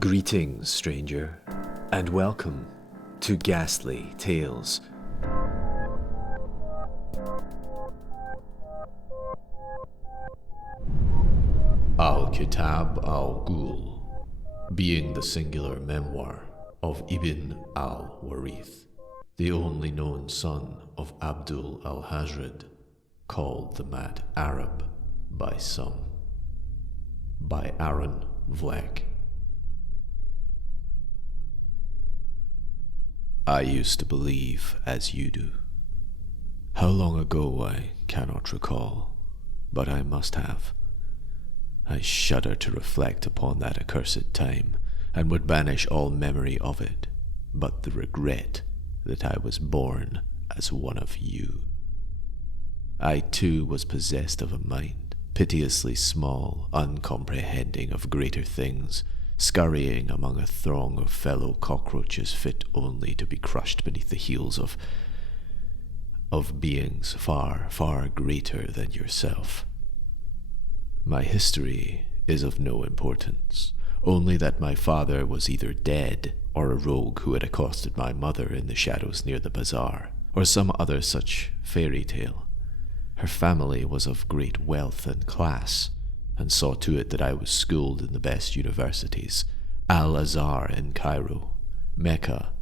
Greetings, stranger, and welcome to Ghastly Tales. Al-Kitab al-Ghoul, being the singular memoir of Ibn al-Warith, the only known son of Abdul al-Hazrad, called the Mad Arab by some. By Aaron Vlek. I used to believe as you do. How long ago I cannot recall, but I must have. I shudder to reflect upon that accursed time, and would banish all memory of it, but the regret that I was born as one of you. I too was possessed of a mind, piteously small, uncomprehending of greater things, scurrying among a throng of fellow cockroaches fit only to be crushed beneath the heels of beings far, far greater than yourself. My history is of no importance, only that my father was either dead or a rogue who had accosted my mother in the shadows near the bazaar, or some other such fairy tale. Her family was of great wealth and class, and saw to it that I was schooled in the best universities, Al-Azhar in Cairo, Mecca,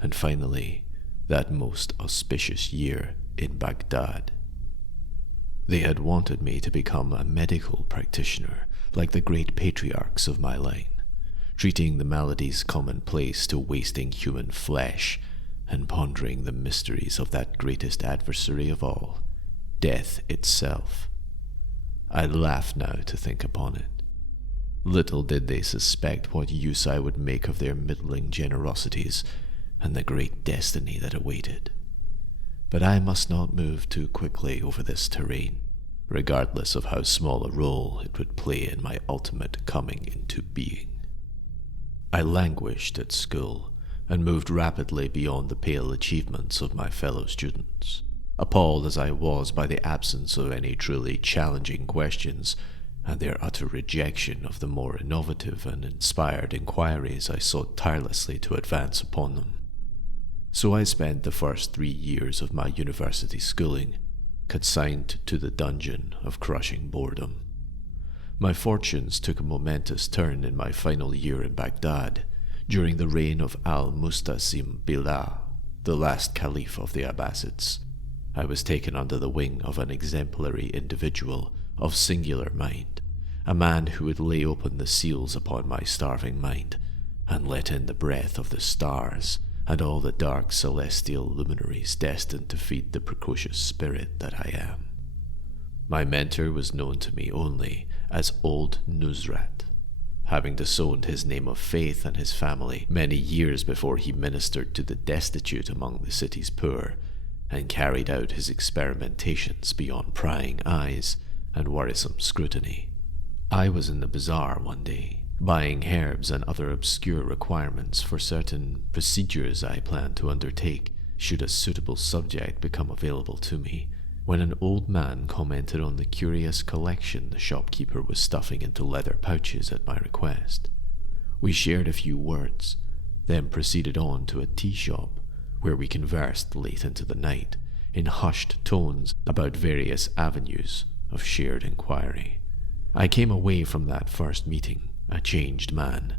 and finally, that most auspicious year in Baghdad. They had wanted me to become a medical practitioner, like the great patriarchs of my line, treating the maladies commonplace to wasting human flesh, and pondering the mysteries of that greatest adversary of all, death itself. I laugh now to think upon it. Little did they suspect what use I would make of their middling generosities and the great destiny that awaited. But I must not move too quickly over this terrain, regardless of how small a role it would play in my ultimate coming into being. I languished at school and moved rapidly beyond the pale achievements of my fellow students. Appalled as I was by the absence of any truly challenging questions, and their utter rejection of the more innovative and inspired inquiries I sought tirelessly to advance upon them. So I spent the first 3 years of my university schooling consigned to the dungeon of crushing boredom. My fortunes took a momentous turn in my final year in Baghdad, during the reign of Al-Mustasim Billah, the last caliph of the Abbasids. I was taken under the wing of an exemplary individual of singular mind, a man who would lay open the seals upon my starving mind, and let in the breath of the stars and all the dark celestial luminaries destined to feed the precocious spirit that I am. My mentor was known to me only as Old Nusrat, having disowned his name of faith and his family many years before he ministered to the destitute among the city's poor, and carried out his experimentations beyond prying eyes and worrisome scrutiny. I was in the bazaar one day, buying herbs and other obscure requirements for certain procedures I planned to undertake should a suitable subject become available to me, when an old man commented on the curious collection the shopkeeper was stuffing into leather pouches at my request. We shared a few words, then proceeded on to a tea shop, where we conversed late into the night, in hushed tones about various avenues of shared inquiry. I came away from that first meeting a changed man,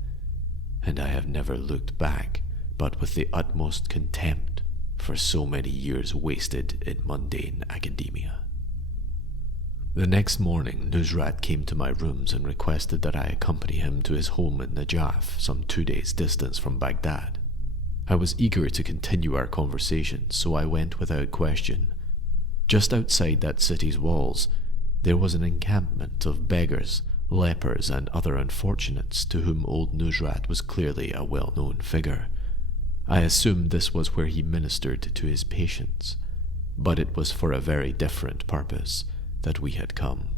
and I have never looked back but with the utmost contempt for so many years wasted in mundane academia. The next morning, Nusrat came to my rooms and requested that I accompany him to his home in Najaf, some 2 days' distance from Baghdad. I was eager to continue our conversation, so I went without question. Just outside that city's walls, there was an encampment of beggars, lepers, and other unfortunates to whom old Nusrat was clearly a well-known figure. I assumed this was where he ministered to his patients, but it was for a very different purpose that we had come.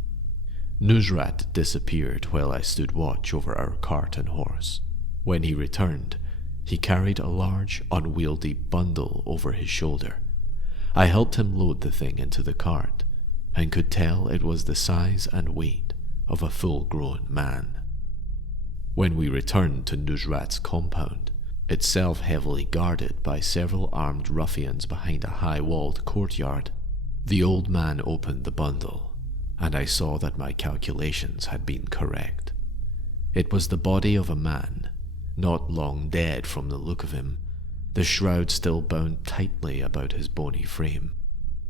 Nusrat disappeared while I stood watch over our cart and horse. When he returned, he carried a large, unwieldy bundle over his shoulder. I helped him load the thing into the cart, and could tell it was the size and weight of a full-grown man. When we returned to Nusrat's compound, itself heavily guarded by several armed ruffians behind a high-walled courtyard, the old man opened the bundle, and I saw that my calculations had been correct. It was the body of a man, not long dead from the look of him, the shroud still bound tightly about his bony frame.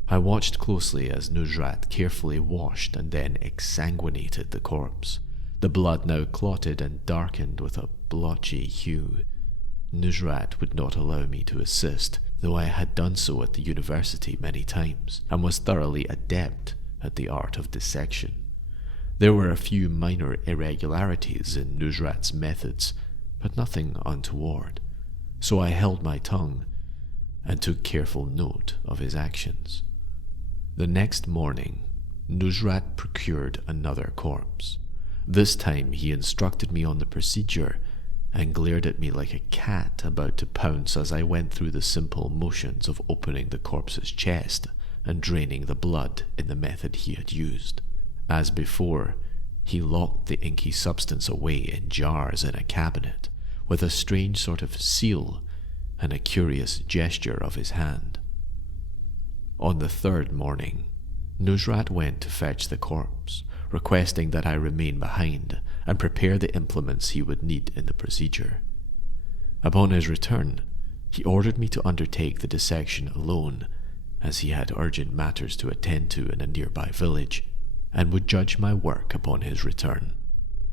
I watched closely as Nusrat carefully washed and then exsanguinated the corpse, the blood now clotted and darkened with a blotchy hue. Nusrat would not allow me to assist, though I had done so at the university many times, and was thoroughly adept at the art of dissection. There were a few minor irregularities in Nusrat's methods, but nothing untoward, so I held my tongue and took careful note of his actions. The next morning, Nusrat procured another corpse. This time he instructed me on the procedure and glared at me like a cat about to pounce as I went through the simple motions of opening the corpse's chest and draining the blood in the method he had used. As before, he locked the inky substance away in jars in a cabinet, with a strange sort of seal and a curious gesture of his hand. On the third morning, Nusrat went to fetch the corpse, requesting that I remain behind and prepare the implements he would need in the procedure. Upon his return, he ordered me to undertake the dissection alone, as he had urgent matters to attend to in a nearby village, and would judge my work upon his return.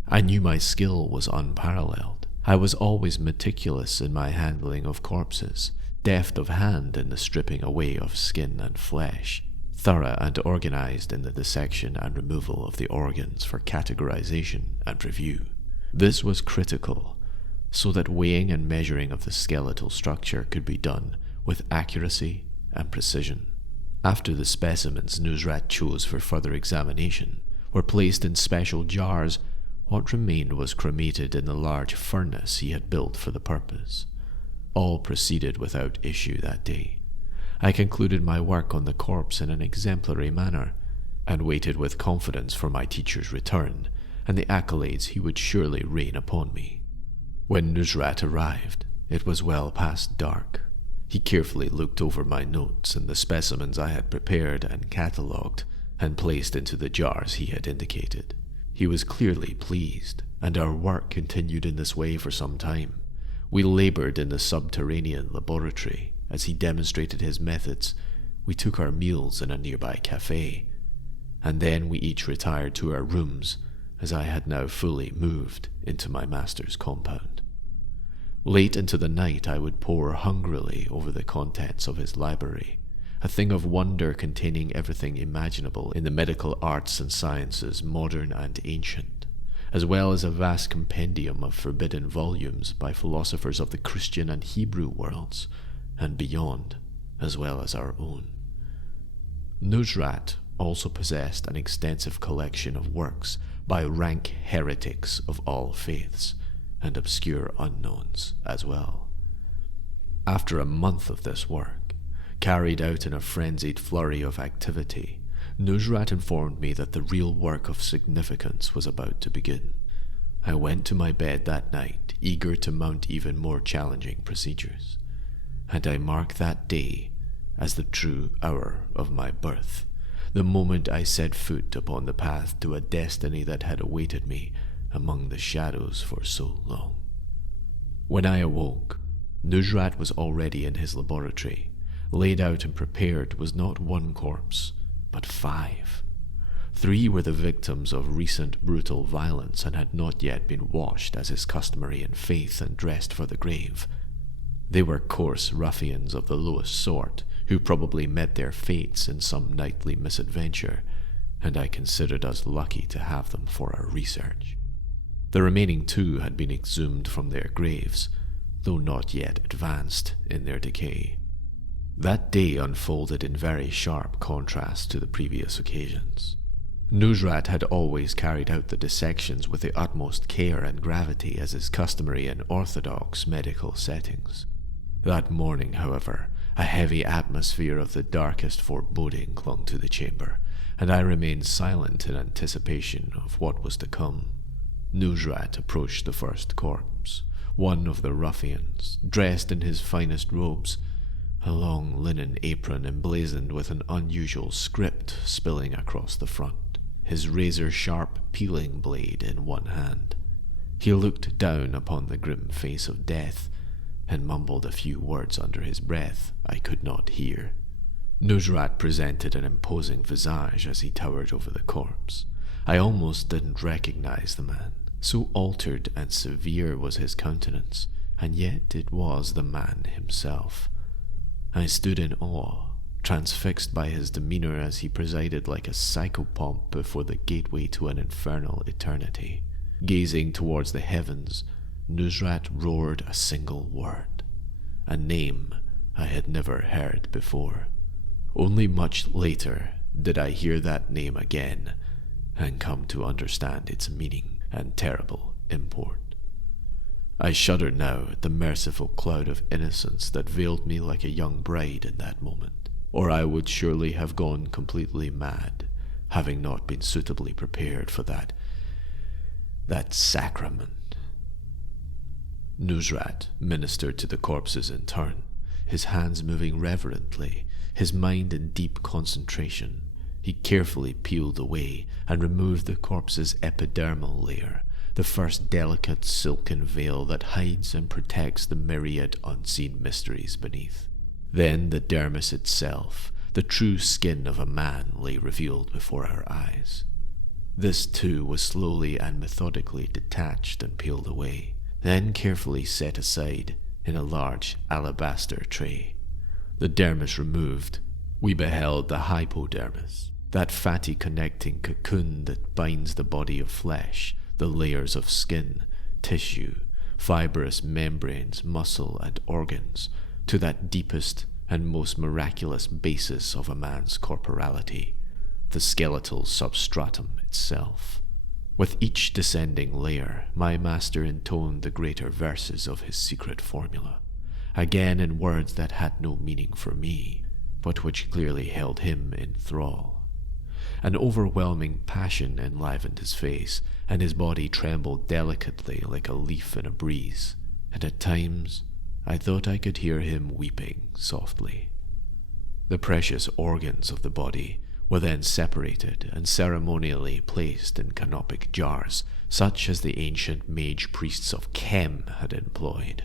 I knew my skill was unparalleled. I was always meticulous in my handling of corpses, deft of hand in the stripping away of skin and flesh, thorough and organized in the dissection and removal of the organs for categorization and review. This was critical, so that weighing and measuring of the skeletal structure could be done with accuracy and precision. After the specimens Nusrat chose for further examination were placed in special jars, what remained was cremated in the large furnace he had built for the purpose. All proceeded without issue that day. I concluded my work on the corpse in an exemplary manner, and waited with confidence for my teacher's return and the accolades he would surely rain upon me. When Nusrat arrived, it was well past dark. He carefully looked over my notes and the specimens I had prepared and catalogued and placed into the jars he had indicated. He was clearly pleased, and our work continued in this way for some time. We labored in the subterranean laboratory. As he demonstrated his methods, we took our meals in a nearby cafe, and then we each retired to our rooms, as I had now fully moved into my master's compound. Late into the night I would pore hungrily over the contents of his library, a thing of wonder containing everything imaginable in the medical arts and sciences, modern and ancient, as well as a vast compendium of forbidden volumes by philosophers of the Christian and Hebrew worlds, and beyond, as well as our own. Nusrat also possessed an extensive collection of works by rank heretics of all faiths, and obscure unknowns as well. After a month of this work, carried out in a frenzied flurry of activity, Nusrat informed me that the real work of significance was about to begin. I went to my bed that night, eager to mount even more challenging procedures, and I mark that day as the true hour of my birth, the moment I set foot upon the path to a destiny that had awaited me among the shadows for so long. When I awoke, Nusrat was already in his laboratory. Laid out and prepared was not one corpse, but 5. 3 were the victims of recent brutal violence and had not yet been washed as is customary in faith and dressed for the grave. They were coarse ruffians of the lowest sort, who probably met their fates in some nightly misadventure, and I considered us lucky to have them for our research. The remaining 2 had been exhumed from their graves, though not yet advanced in their decay. That day unfolded in very sharp contrast to the previous occasions. Nusrat had always carried out the dissections with the utmost care and gravity, as is customary in orthodox medical settings. That morning, however, a heavy atmosphere of the darkest foreboding clung to the chamber, and I remained silent in anticipation of what was to come. Nusrat approached the first corpse, one of the ruffians, dressed in his finest robes, a long linen apron emblazoned with an unusual script spilling across the front, his razor-sharp peeling blade in one hand. He looked down upon the grim face of death and mumbled a few words under his breath I could not hear. Nusrat presented an imposing visage as he towered over the corpse. I almost didn't recognize the man, so altered and severe was his countenance, and yet it was the man himself. I stood in awe, transfixed by his demeanor as he presided like a psychopomp before the gateway to an infernal eternity. Gazing towards the heavens, Nusrat roared a single word, a name I had never heard before. Only much later did I hear that name again and come to understand its meaning and terrible import. I shudder now at the merciful cloud of innocence that veiled me like a young bride in that moment, or I would surely have gone completely mad, having not been suitably prepared for that sacrament. Nusrat ministered to the corpses in turn, his hands moving reverently, his mind in deep concentration. He carefully peeled away and removed the corpse's epidermal layer, the first delicate silken veil that hides and protects the myriad unseen mysteries beneath. Then the dermis itself, the true skin of a man, lay revealed before our eyes. This too was slowly and methodically detached and peeled away, then carefully set aside in a large alabaster tray. The dermis removed, we beheld the hypodermis, that fatty connecting cocoon that binds the body of flesh, the layers of skin, tissue, fibrous membranes, muscle, and organs, to that deepest and most miraculous basis of a man's corporality, the skeletal substratum itself. With each descending layer, my master intoned the greater verses of his secret formula, again in words that had no meaning for me, but which clearly held him in thrall. An overwhelming passion enlivened his face, and his body trembled delicately like a leaf in a breeze, and at times I thought I could hear him weeping softly. The precious organs of the body were then separated and ceremonially placed in canopic jars, such as the ancient mage priests of Kem had employed.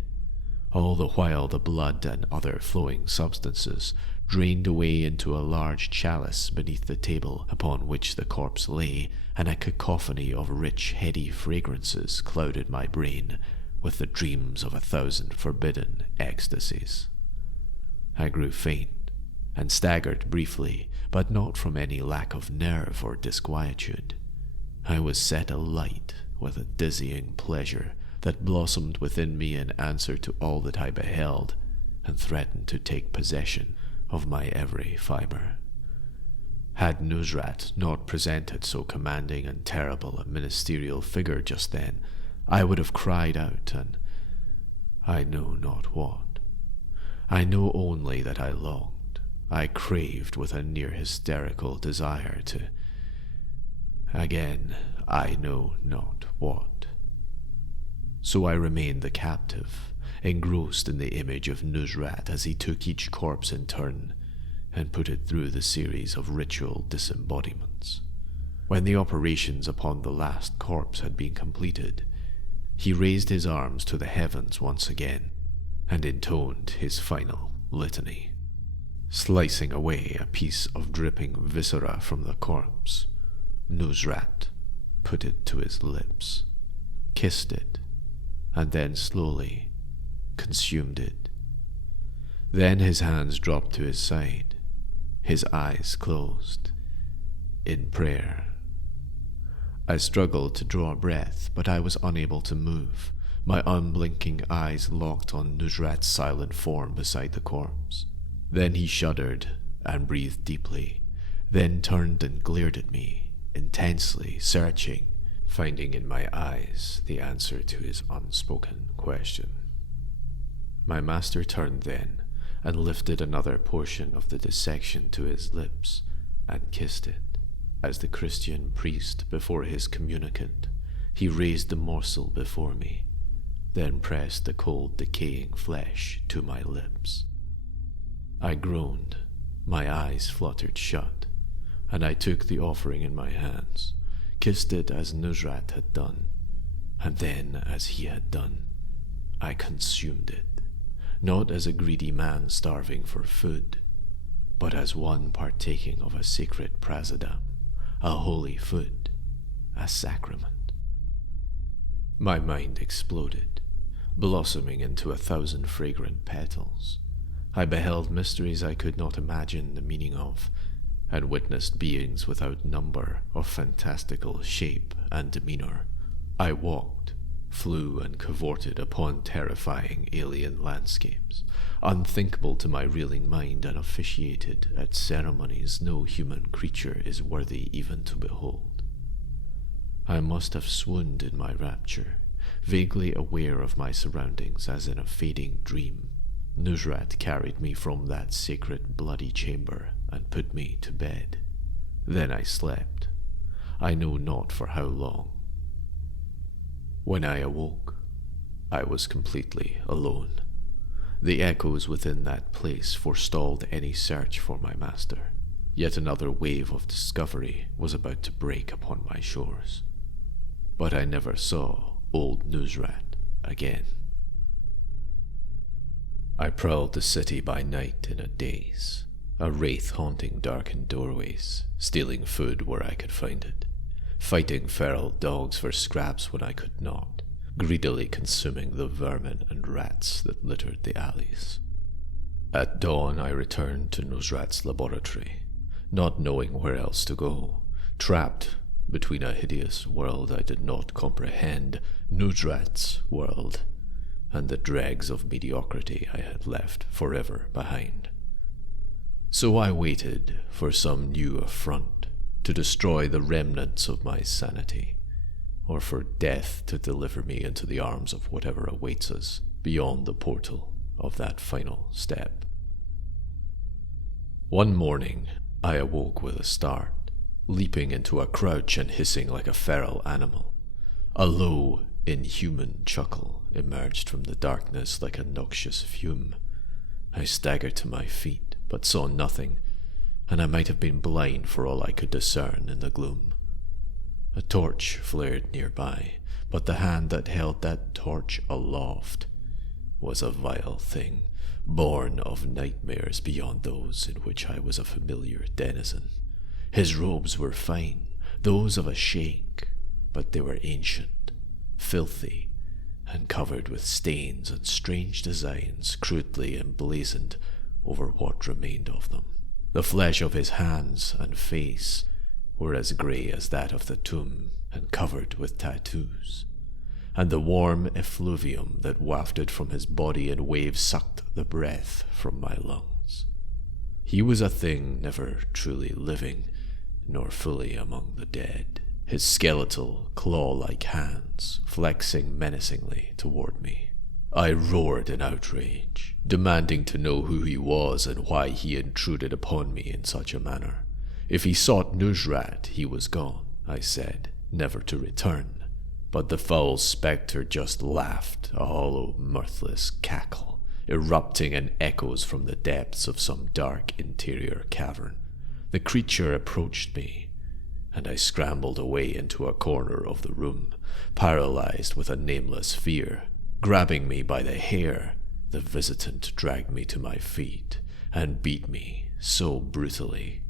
All the while the blood and other flowing substances drained away into a large chalice beneath the table upon which the corpse lay, and a cacophony of rich, heady fragrances clouded my brain with the dreams of 1,000 forbidden ecstasies. I grew faint and staggered briefly, but not from any lack of nerve or disquietude. I was set alight with a dizzying pleasure that blossomed within me in answer to all that I beheld, and threatened to take possession of my every fibre. Had Nusrat not presented so commanding and terrible a ministerial figure just then, I would have cried out, and I know not what. I know only that I longed, I craved with a near hysterical desire to, again, I know not what. So I remained the captive, engrossed in the image of Nusrat as he took each corpse in turn and put it through the series of ritual disembodiments. When the operations upon the last corpse had been completed, he raised his arms to the heavens once again and intoned his final litany. Slicing away a piece of dripping viscera from the corpse, Nusrat put it to his lips, kissed it, and then slowly consumed it. Then his hands dropped to his side, his eyes closed, in prayer. I struggled to draw a breath, but I was unable to move, my unblinking eyes locked on Nusrat's silent form beside the corpse. Then he shuddered and breathed deeply, then turned and glared at me, intensely searching, finding in my eyes the answer to his unspoken question. My master turned then and lifted another portion of the dissection to his lips and kissed it, as the Christian priest before his communicant He raised the morsel before me, then pressed the cold, decaying flesh to my lips. I groaned, my eyes fluttered shut, and I took the offering in my hands, kissed it as Nusrat had done, and then, as he had done, I consumed it, not as a greedy man starving for food, but as one partaking of a sacred prasadam, a holy food, a sacrament. My mind exploded, blossoming into 1,000 fragrant petals. I beheld mysteries I could not imagine the meaning of, and witnessed beings without number of fantastical shape and demeanor. I walked, flew and cavorted upon terrifying alien landscapes, unthinkable to my reeling mind, and officiated at ceremonies no human creature is worthy even to behold. I must have swooned in my rapture, vaguely aware of my surroundings as in a fading dream. Nusrat carried me from that sacred bloody chamber and put me to bed. Then I slept, I know not for how long. When I awoke, I was completely alone. The echoes within that place forestalled any search for my master. Yet another wave of discovery was about to break upon my shores. But I never saw old Nusrat again. I prowled the city by night in a daze, a wraith haunting darkened doorways, stealing food where I could find it, fighting feral dogs for scraps when I could not, greedily consuming the vermin and rats that littered the alleys. At dawn I returned to Nusrat's laboratory, not knowing where else to go, trapped between a hideous world I did not comprehend, Nusrat's world, and the dregs of mediocrity I had left forever behind. So I waited for some new affront to destroy the remnants of my sanity, or for death to deliver me into the arms of whatever awaits us beyond the portal of that final step. One morning, I awoke with a start, leaping into a crouch and hissing like a feral animal. A low, inhuman chuckle emerged from the darkness like a noxious fume. I staggered to my feet, but saw nothing, and I might have been blind for all I could discern in the gloom. A torch flared nearby, but the hand that held that torch aloft was a vile thing, born of nightmares beyond those in which I was a familiar denizen. His robes were fine, those of a sheikh, but they were ancient, filthy, and covered with stains and strange designs crudely emblazoned over what remained of them. The flesh of his hands and face were as grey as that of the tomb and covered with tattoos, and the warm effluvium that wafted from his body in waves sucked the breath from my lungs. He was a thing never truly living, nor fully among the dead, his skeletal, claw-like hands flexing menacingly toward me. I roared in outrage, demanding to know who he was and why he intruded upon me in such a manner. If he sought Nusrat, he was gone, I said, never to return. But the foul spectre just laughed, a hollow, mirthless cackle, erupting in echoes from the depths of some dark interior cavern. The creature approached me, and I scrambled away into a corner of the room, paralyzed with a nameless fear. Grabbing me by the hair, the visitant dragged me to my feet and beat me so brutally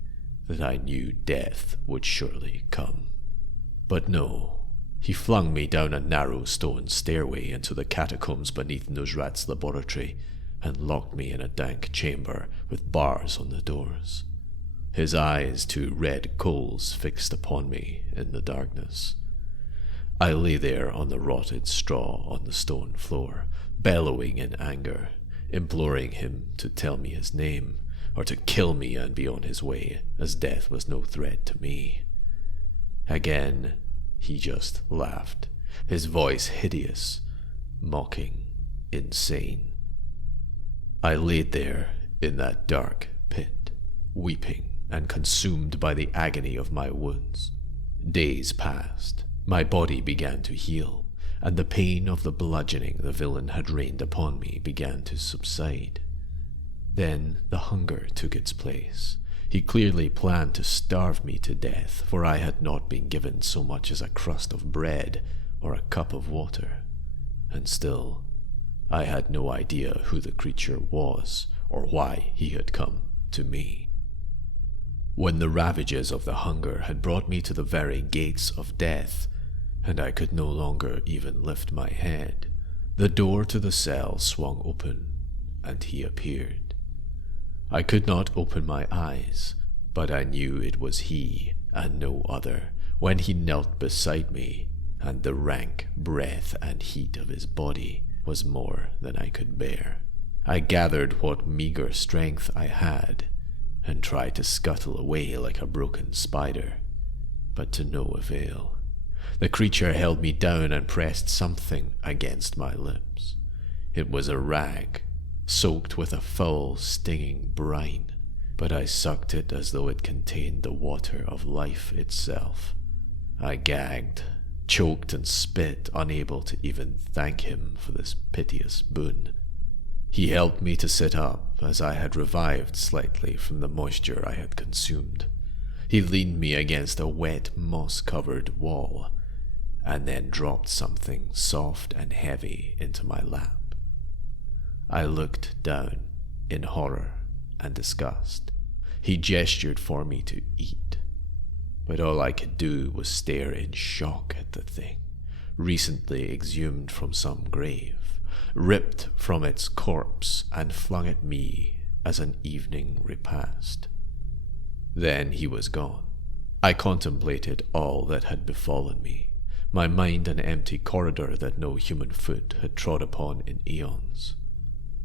that I knew death would surely come. But no, he flung me down a narrow stone stairway into the catacombs beneath Nusrat's laboratory and locked me in a dank chamber with bars on the doors. His eyes, two red coals, fixed upon me in the darkness. I lay there on the rotted straw on the stone floor, bellowing in anger, imploring him to tell me his name, or to kill me and be on his way, as death was no threat to me. Again, he just laughed, his voice hideous, mocking, insane. I laid there in that dark pit, weeping and consumed by the agony of my wounds. Days passed, My body began to heal, and the pain of the bludgeoning the villain had rained upon me began to subside. Then the hunger took its place. He clearly planned to starve me to death, for I had not been given so much as a crust of bread or a cup of water. And still, I had no idea who the creature was or why he had come to me. When the ravages of the hunger had brought me to the very gates of death, and I could no longer even lift my head, the door to the cell swung open, and he appeared. I could not open my eyes, but I knew it was he and no other when he knelt beside me, and the rank breath and heat of his body was more than I could bear. I gathered what meager strength I had, and tried to scuttle away like a broken spider, but to no avail. The creature held me down and pressed something against my lips. It was a rag, soaked with a foul, stinging brine, but I sucked it as though it contained the water of life itself. I gagged, choked and spit, unable to even thank him for this piteous boon. He helped me to sit up, as I had revived slightly from the moisture I had consumed. He leaned me against a wet, moss-covered wall, and then dropped something soft and heavy into my lap. I looked down in horror and disgust. He gestured for me to eat, but all I could do was stare in shock at the thing, recently exhumed from some grave, ripped from its corpse and flung at me as an evening repast. Then he was gone. I contemplated all that had befallen me, my mind an empty corridor that no human foot had trod upon in eons.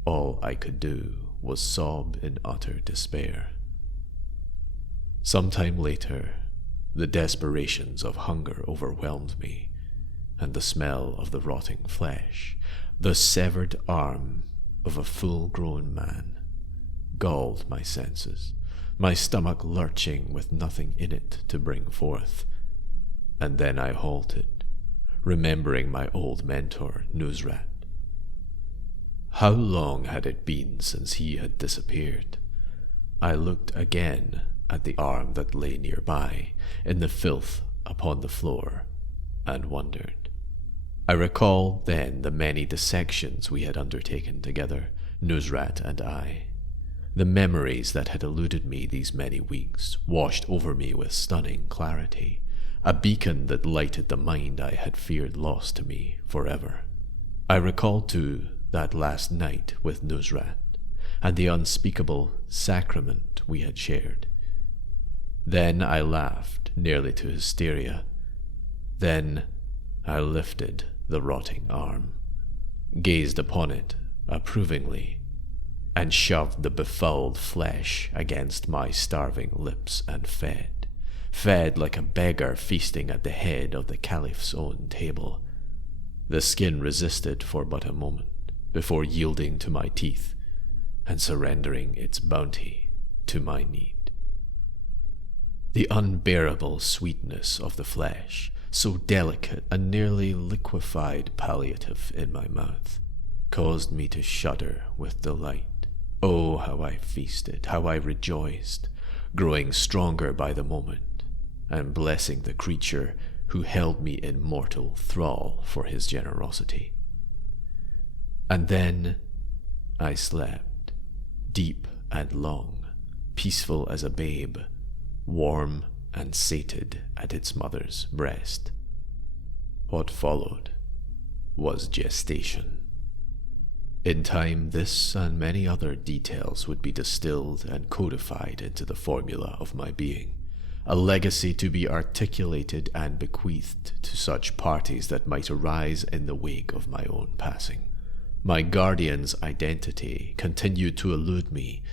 All I could do was sob in utter despair. Some time later, the desperations of hunger overwhelmed me, and the smell of the rotting flesh, the severed arm of a full-grown man, galled my senses, my stomach lurching with nothing in it to bring forth. And then I halted, remembering my old mentor, Nusrat. How long had it been since he had disappeared? I looked again at the arm that lay nearby, in the filth upon the floor, and wondered. I recalled then the many dissections we had undertaken together, Nusrat and I. The memories that had eluded me these many weeks washed over me with stunning clarity, a beacon that lighted the mind I had feared lost to me forever. I recalled, too, that last night with Nusrat, and the unspeakable sacrament we had shared. Then I laughed, nearly to hysteria. Then I lifted the rotting arm, gazed upon it approvingly, and shoved the befouled flesh against my starving lips and fed like a beggar feasting at the head of the caliph's own table. The skin resisted for but a moment, before yielding to my teeth and surrendering its bounty to my need. The unbearable sweetness of the flesh, so delicate and nearly liquefied palliative in my mouth, caused me to shudder with delight. Oh, how I feasted, how I rejoiced, growing stronger by the moment, and blessing the creature who held me in mortal thrall for his generosity. And then I slept, deep and long, peaceful as a babe, warm and sated at its mother's breast. What followed was gestation. In time, this and many other details would be distilled and codified into the formula of my being, a legacy to be articulated and bequeathed to such parties that might arise in the wake of my own passing. My guardian's identity continued to elude me,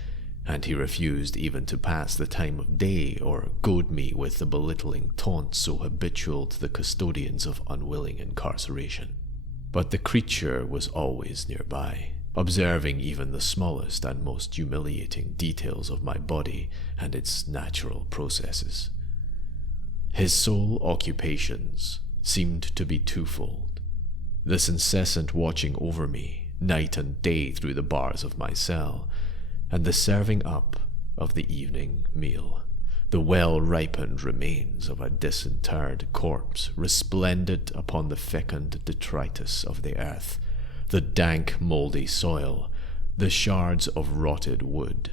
and he refused even to pass the time of day or goad me with the belittling taunts so habitual to the custodians of unwilling incarceration. But the creature was always nearby, observing even the smallest and most humiliating details of my body and its natural processes. His sole occupations, seemed to be twofold. This incessant watching over me, night and day through the bars of my cell, and the serving up of the evening meal. The well-ripened remains of a disinterred corpse resplendent upon the fecund detritus of the earth, the dank, mouldy soil, the shards of rotted wood.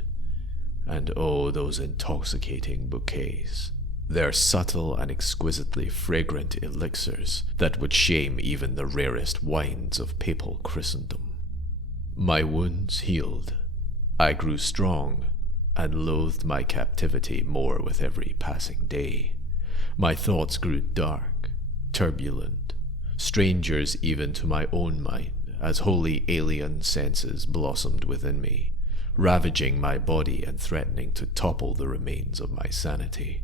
And oh, those intoxicating bouquets, their subtle and exquisitely fragrant elixirs that would shame even the rarest wines of papal Christendom. My wounds healed. I grew strong, and loathed my captivity more with every passing day. My thoughts grew dark, turbulent, strangers even to my own mind, as wholly alien senses blossomed within me, ravaging my body and threatening to topple the remains of my sanity.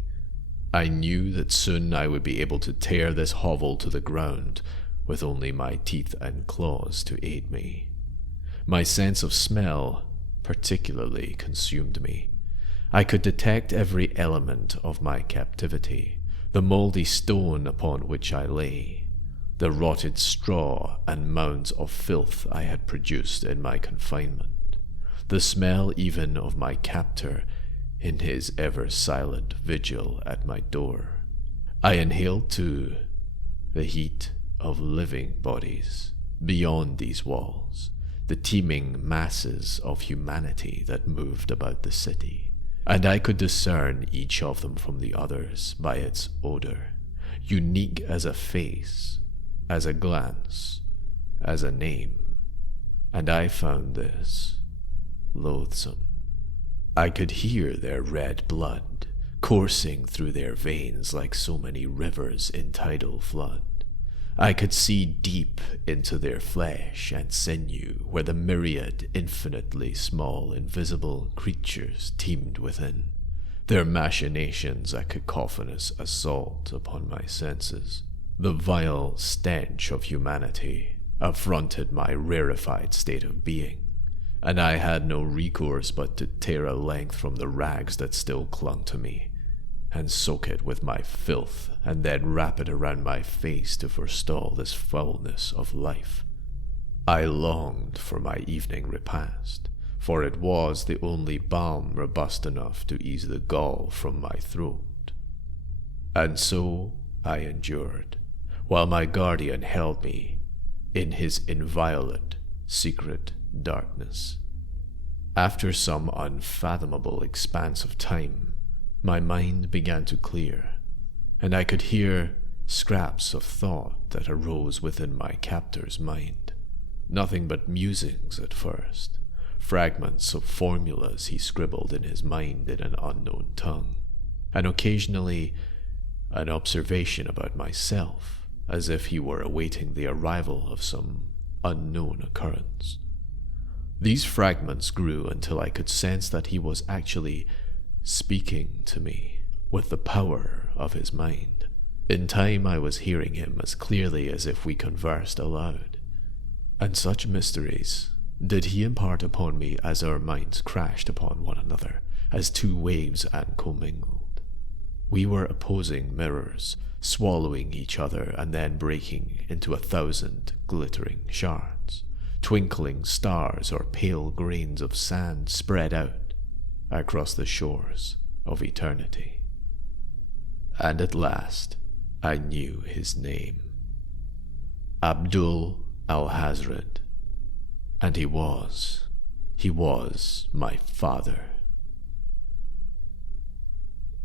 I knew that soon I would be able to tear this hovel to the ground, with only my teeth and claws to aid me. My sense of smell particularly consumed me. I could detect every element of my captivity, the mouldy stone upon which I lay, the rotted straw and mounds of filth I had produced in my confinement, the smell even of my captor in his ever-silent vigil at my door. I inhaled, too, the heat of living bodies beyond these walls, the teeming masses of humanity that moved about the city, and I could discern each of them from the others by its odor, unique as a face, as a glance, as a name, and I found this loathsome. I could hear their red blood coursing through their veins like so many rivers in tidal flood. I could see deep into their flesh and sinew where the myriad infinitely small invisible creatures teemed within, their machinations a cacophonous assault upon my senses. The vile stench of humanity affronted my rarefied state of being, and I had no recourse but to tear a length from the rags that still clung to me, and soak it with my filth, and then wrap it around my face to forestall this foulness of life. I longed for my evening repast, for it was the only balm robust enough to ease the gall from my throat. And so I endured, while my guardian held me in his inviolate, secret darkness. After some unfathomable expanse of time, my mind began to clear, and I could hear scraps of thought that arose within my captor's mind. Nothing but musings at first, fragments of formulas he scribbled in his mind in an unknown tongue, and occasionally an observation about myself, as if he were awaiting the arrival of some unknown occurrence. These fragments grew until I could sense that he was actually speaking to me with the power of his mind. In time I was hearing him as clearly as if we conversed aloud. And such mysteries did he impart upon me as our minds crashed upon one another, as two waves and commingled. We were opposing mirrors, swallowing each other and then breaking into 1,000 glittering shards, twinkling stars or pale grains of sand spread out across the shores of eternity. And at last I knew his name. Abdul al-Hazrad. And he was my father.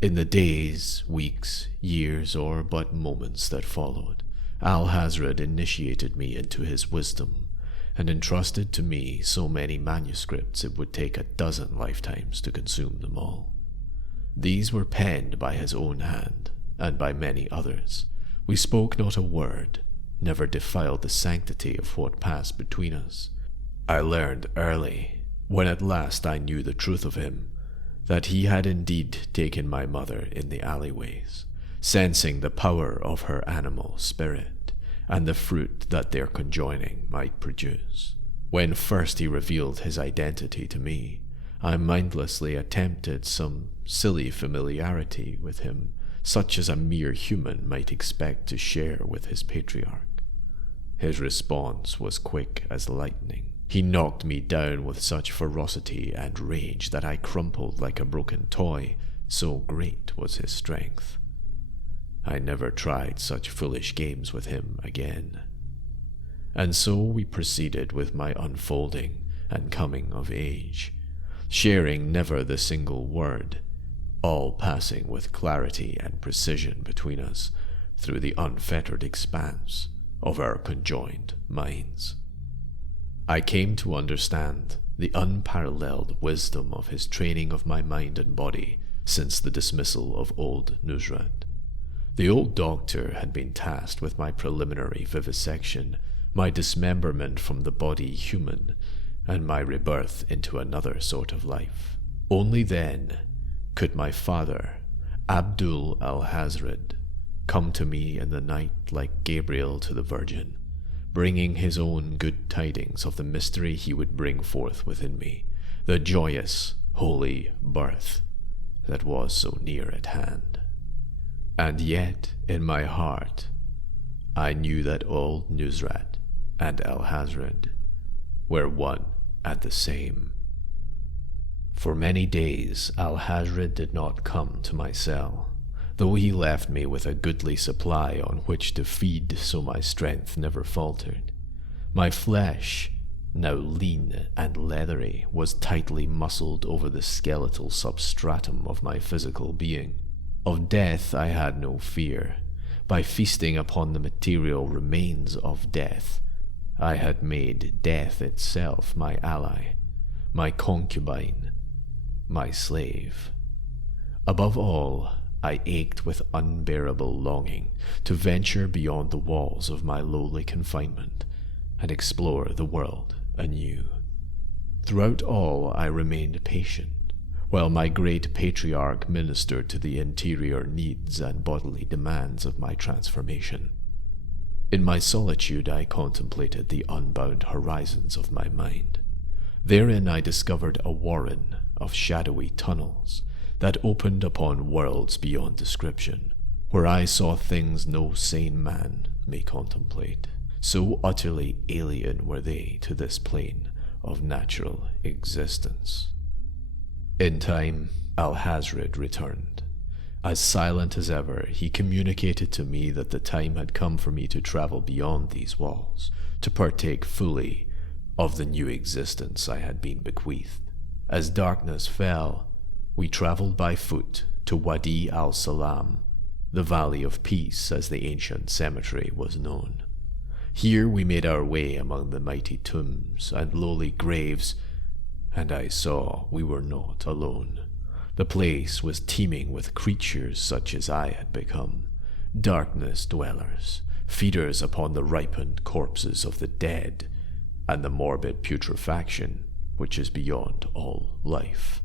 In the days, weeks, years, or but moments that followed, al-Hazrad initiated me into his wisdom, and entrusted to me so many manuscripts it would take 12 lifetimes to consume them all. These were penned by his own hand, and by many others. We spoke not a word, never defiled the sanctity of what passed between us. I learned early, when at last I knew the truth of him, that he had indeed taken my mother in the alleyways, sensing the power of her animal spirit, and the fruit that their conjoining might produce. When first he revealed his identity to me, I mindlessly attempted some silly familiarity with him, such as a mere human might expect to share with his patriarch. His response was quick as lightning. He knocked me down with such ferocity and rage that I crumpled like a broken toy, so great was his strength. I never tried such foolish games with him again. And so we proceeded with my unfolding and coming of age, sharing never the single word, all passing with clarity and precision between us through the unfettered expanse of our conjoined minds. I came to understand the unparalleled wisdom of his training of my mind and body since the dismissal of old Nusrat. The old doctor had been tasked with my preliminary vivisection, my dismemberment from the body human, and my rebirth into another sort of life. Only then could my father, Abdul al-Hazrad, come to me in the night like Gabriel to the Virgin, bringing his own good tidings of the mystery he would bring forth within me, the joyous, holy birth that was so near at hand. And yet, in my heart, I knew that old Nusrat and al-Hazrad were one and the same. For many days al-Hazrad did not come to my cell, though he left me with a goodly supply on which to feed, so my strength never faltered. My flesh, now lean and leathery, was tightly muscled over the skeletal substratum of my physical being. Of death I had no fear. By feasting upon the material remains of death, I had made death itself my ally, my concubine, my slave. Above all, I ached with unbearable longing to venture beyond the walls of my lowly confinement and explore the world anew. Throughout all, I remained patient, while my great patriarch ministered to the interior needs and bodily demands of my transformation. In my solitude, I contemplated the unbound horizons of my mind. Therein I discovered a warren of shadowy tunnels that opened upon worlds beyond description, where I saw things no sane man may contemplate. So utterly alien were they to this plane of natural existence. In time, al-Hazrad returned. As silent as ever, he communicated to me that the time had come for me to travel beyond these walls, to partake fully of the new existence I had been bequeathed. As darkness fell, we traveled by foot to Wadi al-Salam, the Valley of Peace as the ancient cemetery was known. Here we made our way among the mighty tombs and lowly graves, and I saw we were not alone. The place was teeming with creatures such as I had become, darkness dwellers, feeders upon the ripened corpses of the dead, and the morbid putrefaction which is beyond all life.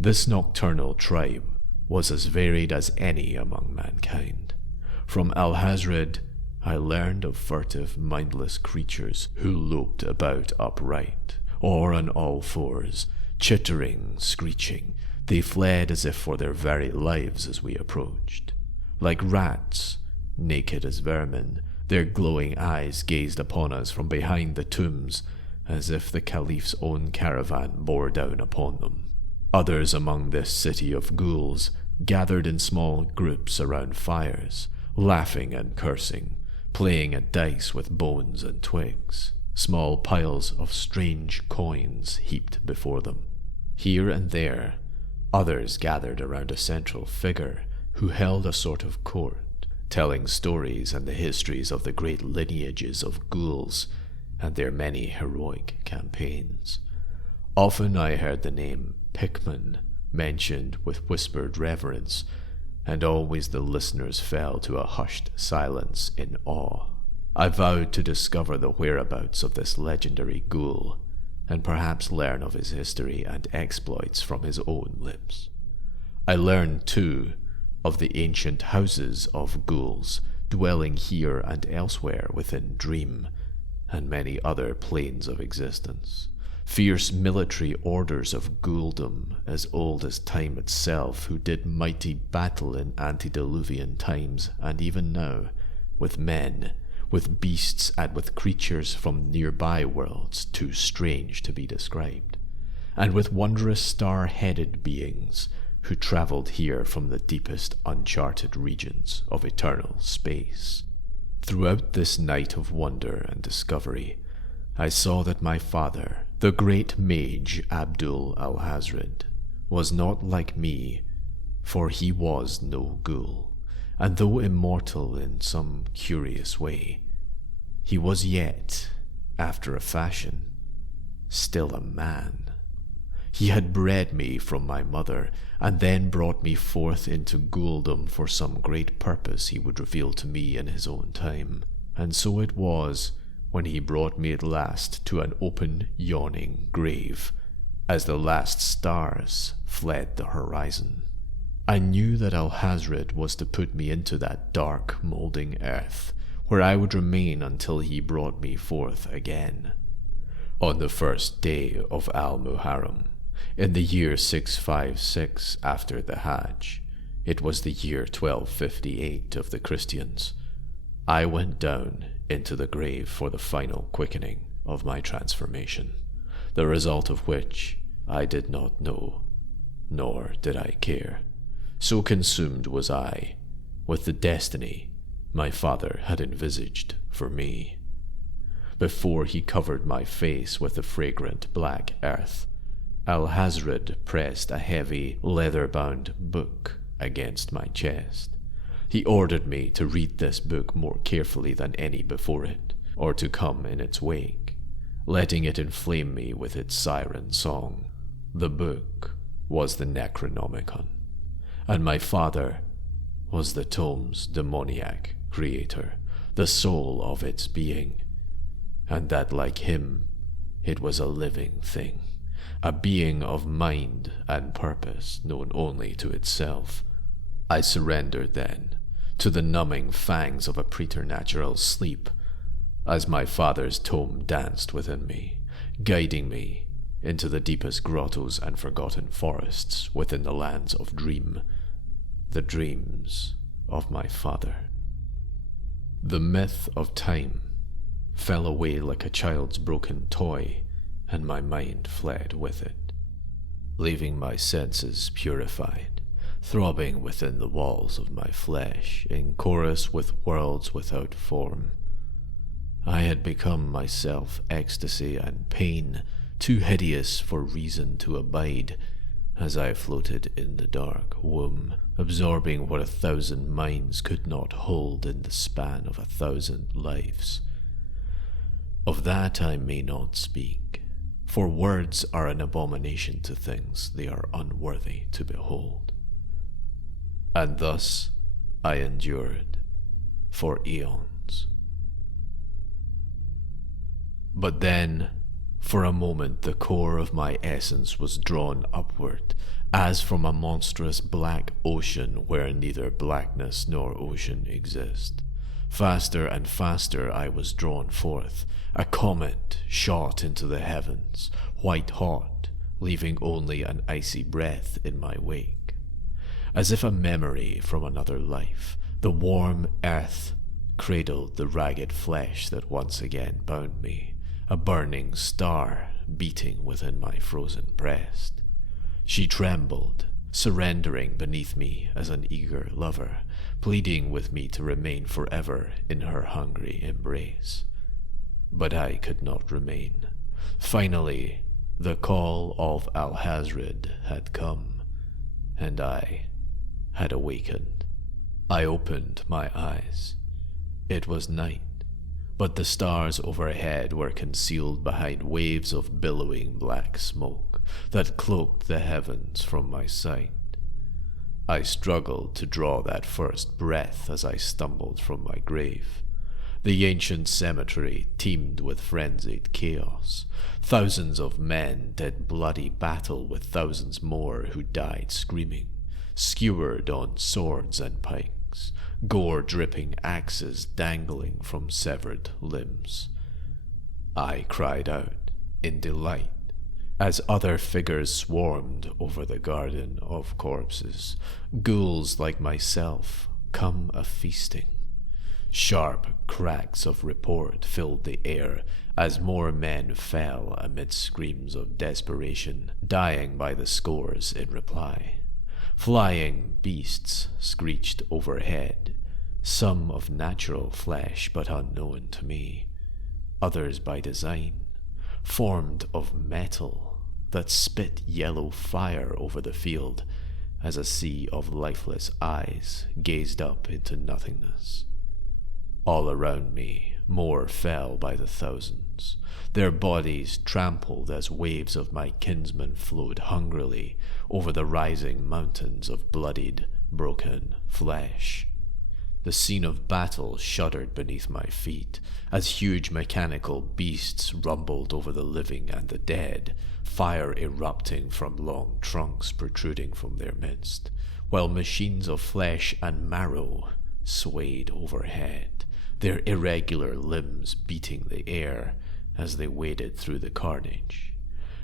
This nocturnal tribe was as varied as any among mankind. From al-Hazrad, I learned of furtive, mindless creatures who loped about upright, or on all fours, chittering, screeching. They fled as if for their very lives as we approached. Like rats, naked as vermin, their glowing eyes gazed upon us from behind the tombs, as if the Caliph's own caravan bore down upon them. Others among this city of ghouls gathered in small groups around fires, laughing and cursing, playing at dice with bones and twigs, small piles of strange coins heaped before them. Here and there, others gathered around a central figure who held a sort of court, telling stories and the histories of the great lineages of ghouls and their many heroic campaigns. Often I heard the name Pickman mentioned with whispered reverence, and always the listeners fell to a hushed silence in awe. I vowed to discover the whereabouts of this legendary ghoul, and perhaps learn of his history and exploits from his own lips. I learned, too, of the ancient houses of ghouls dwelling here and elsewhere within dream and many other planes of existence, fierce military orders of Ghouldom as old as time itself, who did mighty battle in antediluvian times, and even now, with men, with beasts, and with creatures from nearby worlds too strange to be described, and with wondrous star-headed beings who travelled here from the deepest uncharted regions of eternal space. Throughout this night of wonder and discovery, I saw that my father, the great mage Abdul al-Hazrad, was not like me, for he was no ghoul, and though immortal in some curious way, he was yet, after a fashion, still a man. He had bred me from my mother, and then brought me forth into ghouldom for some great purpose he would reveal to me in his own time. And so it was when he brought me at last to an open, yawning grave, as the last stars fled the horizon. I knew that al-Hazrad was to put me into that dark, moulding earth, where I would remain until he brought me forth again. On the first day of al-Muharram, in the year 656 after the Hajj, it was the year 1258 of the Christians, I went down into the grave for the final quickening of my transformation, the result of which I did not know, nor did I care. So consumed was I with the destiny my father had envisaged for me. Before he covered my face with the fragrant black earth, al-Hazrad pressed a heavy, leather-bound book against my chest. He ordered me to read this book more carefully than any before it, or to come in its wake, letting it inflame me with its siren song. The book was the Necronomicon, and my father was the tome's demoniac creator, the soul of its being, and that, like him, it was a living thing, a being of mind and purpose known only to itself. I surrendered then to the numbing fangs of a preternatural sleep, as my father's tome danced within me, guiding me into the deepest grottos and forgotten forests within the lands of dream, the dreams of my father. The myth of time fell away like a child's broken toy, and my mind fled with it, leaving my senses purified, throbbing within the walls of my flesh, in chorus with worlds without form. I had become myself ecstasy and pain, too hideous for reason to abide, as I floated in the dark womb, absorbing what 1,000 minds could not hold in the span of 1,000 lives. Of that I may not speak, for words are an abomination to things they are unworthy to behold. And thus I endured for eons. But then, for a moment, the core of my essence was drawn upward, as from a monstrous black ocean where neither blackness nor ocean exist. Faster and faster I was drawn forth, a comet shot into the heavens, white hot, leaving only an icy breath in my wake. As if a memory from another life, the warm earth cradled the ragged flesh that once again bound me, a burning star beating within my frozen breast. She trembled, surrendering beneath me as an eager lover, pleading with me to remain forever in her hungry embrace. But I could not remain. Finally, the call of al-Hazrad had come, and I had awakened. I opened my eyes. It was night, but the stars overhead were concealed behind waves of billowing black smoke that cloaked the heavens from my sight. I struggled to draw that first breath as I stumbled from my grave. The ancient cemetery teemed with frenzied chaos. Thousands of men did bloody battle with thousands more who died screaming, skewered on swords and pikes, gore-dripping axes dangling from severed limbs. I cried out in delight as other figures swarmed over the garden of corpses, ghouls like myself come a-feasting. Sharp cracks of report filled the air as more men fell amid screams of desperation, dying by the scores in reply. Flying beasts screeched overhead, some of natural flesh but unknown to me, others by design, formed of metal that spit yellow fire over the field as a sea of lifeless eyes gazed up into nothingness. All around me, more fell by the thousands, their bodies trampled as waves of my kinsmen flowed hungrily over the rising mountains of bloodied, broken flesh. The scene of battle shuddered beneath my feet, as huge mechanical beasts rumbled over the living and the dead, fire erupting from long trunks protruding from their midst, while machines of flesh and marrow swayed overhead, their irregular limbs beating the air as they waded through the carnage.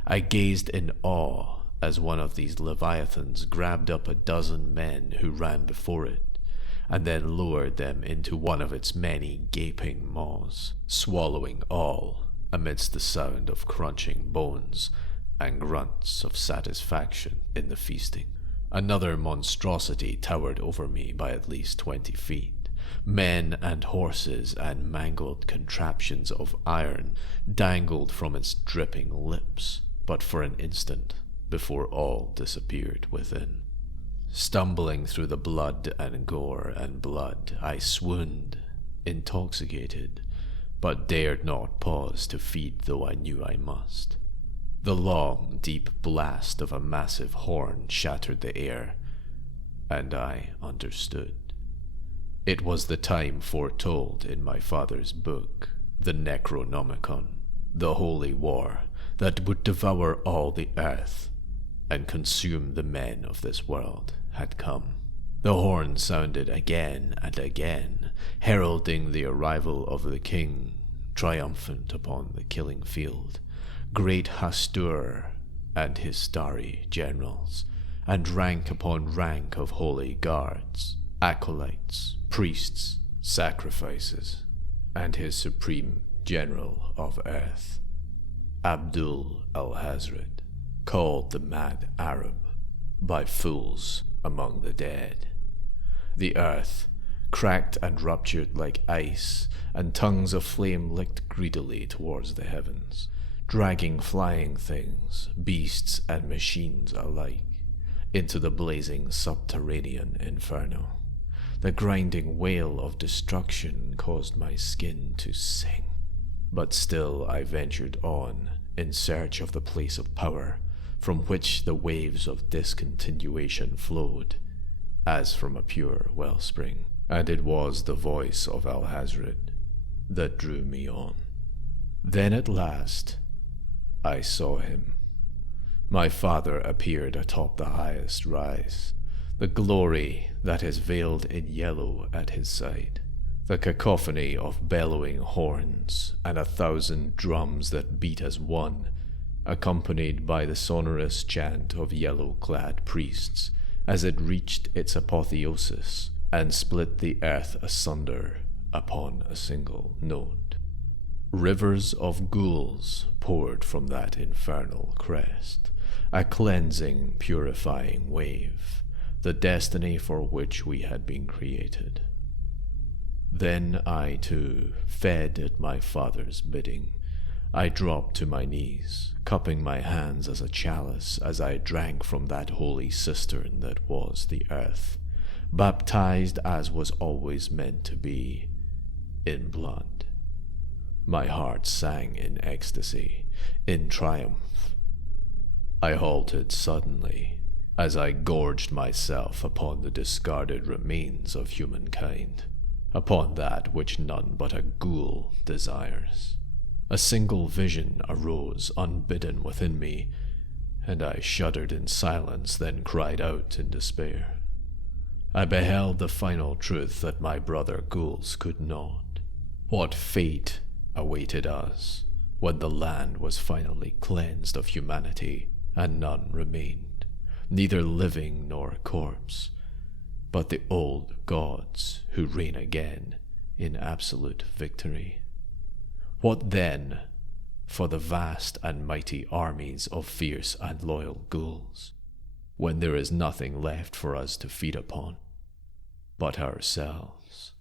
I gazed in awe as one of these leviathans grabbed up a dozen men who ran before it, and then lowered them into one of its many gaping maws, swallowing all amidst the sound of crunching bones and grunts of satisfaction in the feasting. Another monstrosity towered over me by at least 20 feet. Men and horses and mangled contraptions of iron dangled from its dripping lips, but for an instant before all disappeared within. Stumbling through the blood and gore and blood, I swooned, intoxicated, but dared not pause to feed though I knew I must. The long, deep blast of a massive horn shattered the air, and I understood. It was the time foretold in my father's book, the Necronomicon, the holy war that would devour all the earth and consume the men of this world had come. The horn sounded again and again, heralding the arrival of the king, triumphant upon the killing field, great Hastur and his starry generals, and rank upon rank of holy guards, acolytes, priests, sacrifices, and his supreme general of earth, Abdul al-Hazrad, called the Mad Arab by fools among the dead. The earth cracked and ruptured like ice, and tongues of flame licked greedily towards the heavens, dragging flying things, beasts and machines alike, into the blazing subterranean inferno. The grinding wail of destruction caused my skin to sing, but still I ventured on in search of the place of power from which the waves of discontinuation flowed, as from a pure wellspring, and it was the voice of al-Hazrad that drew me on. Then at last I saw him. My father appeared atop the highest rise, the glory that is veiled in yellow at his side, the cacophony of bellowing horns and 1,000 drums that beat as one, accompanied by the sonorous chant of yellow-clad priests as it reached its apotheosis and split the earth asunder upon a single note. Rivers of ghouls poured from that infernal crest, a cleansing, purifying wave, the destiny for which we had been created. Then I, too, fed at my father's bidding. I dropped to my knees, cupping my hands as a chalice as I drank from that holy cistern that was the earth, baptized as was always meant to be, in blood. My heart sang in ecstasy, in triumph. I halted suddenly as I gorged myself upon the discarded remains of humankind, upon that which none but a ghoul desires. A single vision arose unbidden within me, and I shuddered in silence, then cried out in despair. I beheld the final truth that my brother ghouls could not. What fate awaited us when the land was finally cleansed of humanity and none remained, neither living nor corpse, but the old gods who reign again in absolute victory. What then for the vast and mighty armies of fierce and loyal ghouls, when there is nothing left for us to feed upon but ourselves?